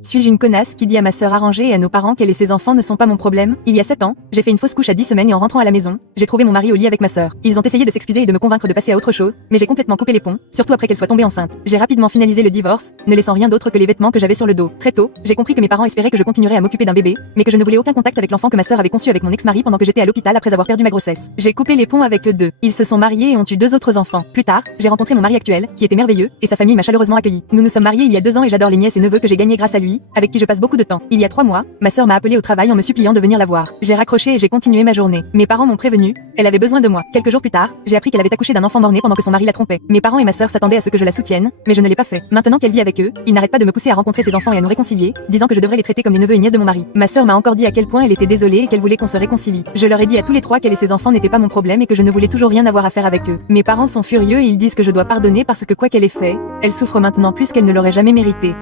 Suis-je une connasse qui dit à ma sœur arrangée et à nos parents qu'elle et ses enfants ne sont pas mon problème? Il y a 7 ans, j'ai fait une fausse couche à 10 semaines et en rentrant à la maison, j'ai trouvé mon mari au lit avec ma sœur. Ils ont essayé de s'excuser et de me convaincre de passer à autre chose, mais j'ai complètement coupé les ponts, surtout après qu'elle soit tombée enceinte. J'ai rapidement finalisé le divorce, ne laissant rien d'autre que les vêtements que j'avais sur le dos. Très tôt, j'ai compris que mes parents espéraient que je continuerais à m'occuper d'un bébé, mais que je ne voulais aucun contact avec l'enfant que ma sœur avait conçu avec mon ex-mari pendant que j'étais à l'hôpital après avoir perdu ma grossesse. J'ai coupé les ponts avec eux deux. Ils se sont mariés et ont eu 2 autres enfants. Plus tard, j'ai rencontré mon mari actuel, qui était merveilleux, et sa famille m'a chaleureusement accueilli. Nous nous sommes mariés il y a 2 ans et j'adore les nièces et neveux que j'ai gagnés grâce à lui, avec qui je passe beaucoup de temps. Il y a 3 mois, ma sœur m'a appelé au travail en me suppliant de venir la voir. J'ai raccroché et j'ai continué ma journée. Mes parents m'ont prévenu, elle avait besoin de moi. Quelques jours plus tard, j'ai appris qu'elle avait accouché d'un enfant mort-né pendant que son mari la trompait. Mes parents et ma sœur s'attendaient à ce que je la soutienne, mais je ne l'ai pas fait. Maintenant qu'elle vit avec eux, ils n'arrêtent pas de me pousser à rencontrer ses enfants et à nous réconcilier, disant que je devrais les traiter comme les neveux et nièces de mon mari. Ma sœur m'a encore dit à quel point elle était désolée et qu'elle voulait qu'on se réconcilie. Je leur ai dit à tous les 3 qu'elle et ses enfants n'étaient pas mon problème et que je ne voulais toujours rien avoir à faire avec eux. Mes parents sont furieux et ils disent que je dois pardonner parce que quoi qu'elle ait fait, elle souffre maintenant plus qu'elle ne l'aurait jamais mérité.